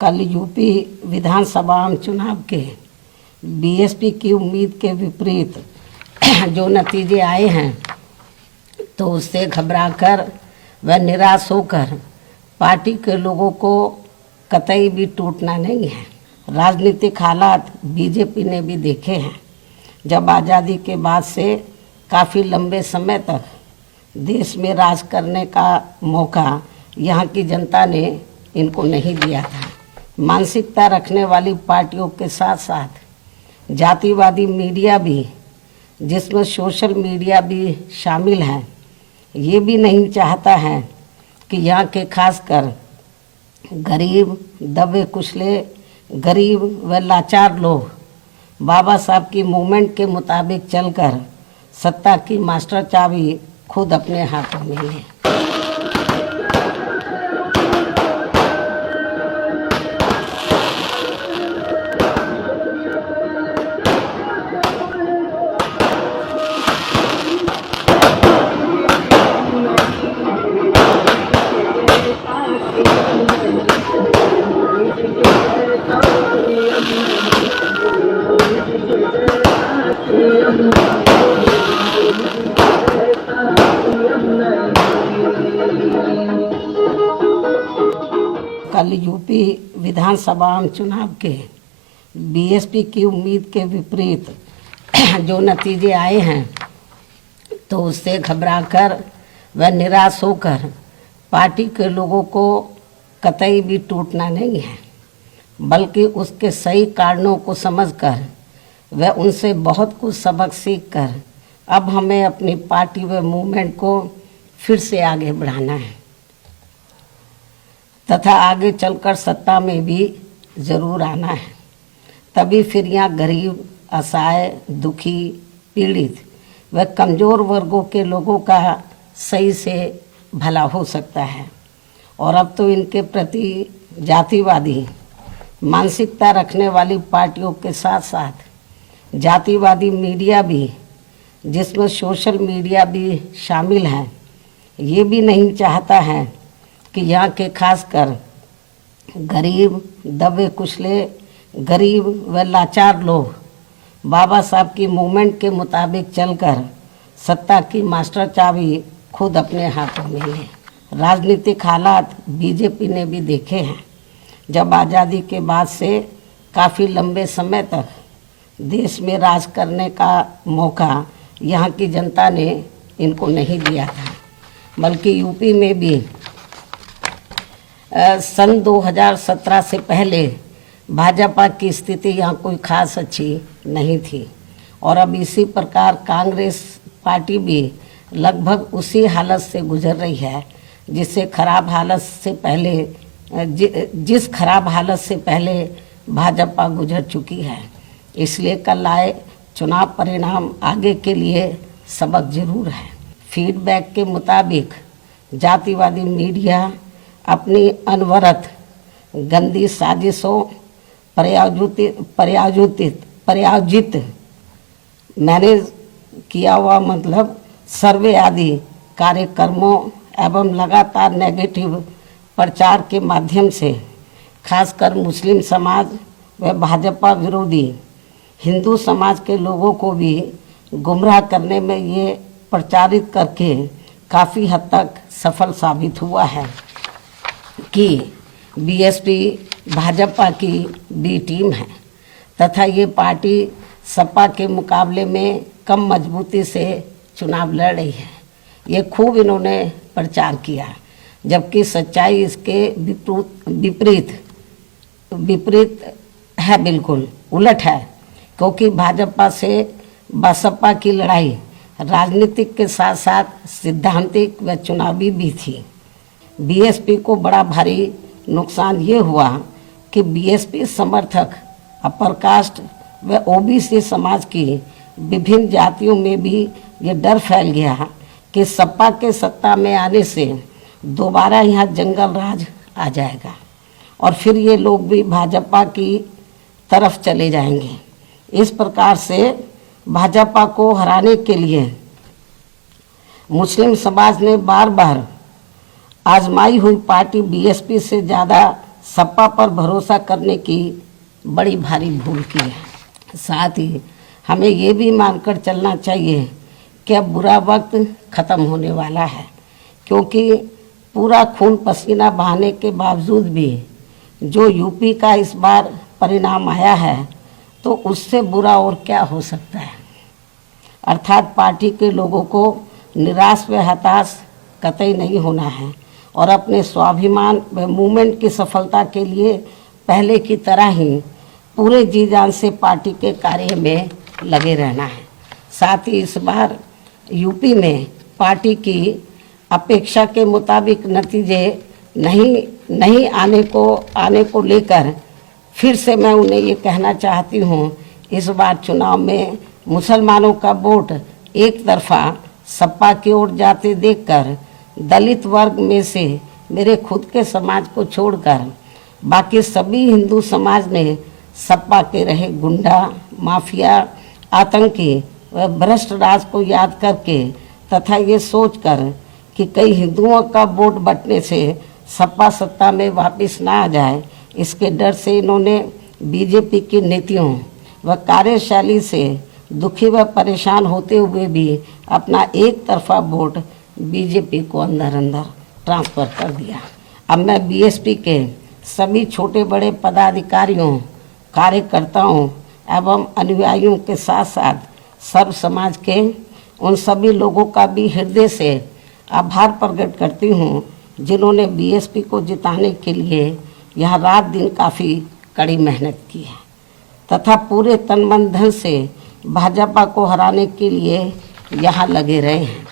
कल यूपी विधानसभा चुनाव के बीएसपी की उम्मीद के विपरीत जो नतीजे आए हैं तो उससे घबराकर व निराश होकर पार्टी के लोगों को कतई भी टूटना नहीं है। राजनीतिक हालात बीजेपी ने भी देखे हैं। जब आज़ादी के बाद से काफ़ी लंबे समय तक देश में राज करने का मौका यहाँ की जनता ने इनको नहीं दिया था। मानसिकता रखने वाली पार्टियों के साथ साथ जातिवादी मीडिया भी, जिसमें सोशल मीडिया भी शामिल है, ये भी नहीं चाहता है कि यहाँ के खासकर गरीब, दबे कुचले, गरीब व लाचार लोग बाबा साहब की मूवमेंट के मुताबिक चलकर सत्ता की मास्टर चाबी खुद अपने हाथों में लें। कल यूपी विधानसभा चुनाव के बीएसपी की उम्मीद के विपरीत जो नतीजे आए हैं तो उससे घबराकर व निराश होकर पार्टी के लोगों को कतई भी टूटना नहीं है, बल्कि उसके सही कारणों को समझकर व उनसे बहुत कुछ सबक सीखकर अब हमें अपनी पार्टी व मूवमेंट को फिर से आगे बढ़ाना है तथा आगे चलकर सत्ता में भी ज़रूर आना है। तभी फिर यहाँ गरीब, असहाय, दुखी, पीड़ित व कमज़ोर वर्गों के लोगों का सही से भला हो सकता है। और अब तो इनके प्रति जातिवादी मानसिकता रखने वाली पार्टियों के साथ साथ जातिवादी मीडिया भी, जिसमें सोशल मीडिया भी शामिल है, ये भी नहीं चाहता है कि यहाँ के खासकर गरीब, दबे कुचले, गरीब व लाचार लोग बाबा साहब की मूवमेंट के मुताबिक चलकर सत्ता की मास्टर चाबी खुद अपने हाथों में लें। राजनीतिक हालात बीजेपी ने भी देखे हैं। जब आज़ादी के बाद से काफ़ी लंबे समय तक देश में राज करने का मौका यहाँ की जनता ने इनको नहीं दिया था, बल्कि यूपी में भी सन 2017 से पहले भाजपा की स्थिति यहाँ कोई खास अच्छी नहीं थी। और अब इसी प्रकार कांग्रेस पार्टी भी लगभग उसी हालत से गुजर रही है जिस खराब हालत से पहले भाजपा गुजर चुकी है। इसलिए कल आए चुनाव परिणाम आगे के लिए सबक जरूर है। फीडबैक के मुताबिक जातिवादी मीडिया अपनी अनवरत गंदी साजिशों, प्रायोजित मैनेज किया हुआ सर्वे आदि कार्यक्रमों एवं लगातार नेगेटिव प्रचार के माध्यम से खासकर मुस्लिम समाज व भाजपा विरोधी हिंदू समाज के लोगों को भी गुमराह करने में ये प्रचारित करके काफ़ी हद तक सफल साबित हुआ है कि बीएसपी भाजपा की बी टीम है तथा ये पार्टी सपा के मुकाबले में कम मजबूती से चुनाव लड़ रही है। ये खूब इन्होंने प्रचार किया, जबकि सच्चाई इसके विपरीत है, बिल्कुल उलट है। क्योंकि भाजपा से बसपा की लड़ाई राजनीतिक के साथ साथ सिद्धांतिक व चुनावी भी थी। बीएसपी को बड़ा भारी नुकसान ये हुआ कि बीएसपी समर्थक अपर कास्ट व ओबीसी समाज की विभिन्न जातियों में भी ये डर फैल गया कि सपा के सत्ता में आने से दोबारा यहाँ जंगल राज आ जाएगा और फिर ये लोग भी भाजपा की तरफ चले जाएंगे। इस प्रकार से भाजपा को हराने के लिए मुस्लिम समाज ने बार बार आजमाई हुई पार्टी बीएसपी से ज़्यादा सपा पर भरोसा करने की बड़ी भारी भूल की है। साथ ही हमें ये भी मानकर चलना चाहिए कि अब बुरा वक्त ख़त्म होने वाला है, क्योंकि पूरा खून पसीना बहाने के बावजूद भी जो यूपी का इस बार परिणाम आया है तो उससे बुरा और क्या हो सकता है। अर्थात पार्टी के लोगों को निराश व हताश कतई नहीं होना है और अपने स्वाभिमान व मूवमेंट की सफलता के लिए पहले की तरह ही पूरे जी जान से पार्टी के कार्य में लगे रहना है। साथ ही इस बार यूपी में पार्टी की अपेक्षा के मुताबिक नतीजे नहीं आने को लेकर फिर से मैं उन्हें ये कहना चाहती हूँ, इस बार चुनाव में मुसलमानों का वोट एक तरफा सपा की ओर जाते देखकर दलित वर्ग में से मेरे खुद के समाज को छोड़कर बाकी सभी हिंदू समाज ने सपा के रहे गुंडा, माफिया, आतंकी व भ्रष्ट राज को याद करके तथा ये सोचकर कि कई हिंदुओं का वोट बंटने से सपा सत्ता में वापस ना आ जाए, इसके डर से इन्होंने बीजेपी की नीतियों व कार्यशैली से दुखी व परेशान होते हुए भी अपना एक तरफा वोट बीजेपी को अंदर ट्रांसफ़र कर दिया। अब मैं बीएसपी के सभी छोटे बड़े पदाधिकारियों, कार्यकर्ताओं एवं अनुयायियों के साथ साथ सर्व समाज के उन सभी लोगों का भी हृदय से आभार प्रकट करती हूँ जिन्होंने बीएसपी को जिताने के लिए यह रात दिन काफ़ी कड़ी मेहनत की है तथा पूरे तन मन धन से भाजपा को हराने के लिए यहाँ लगे रहे हैं।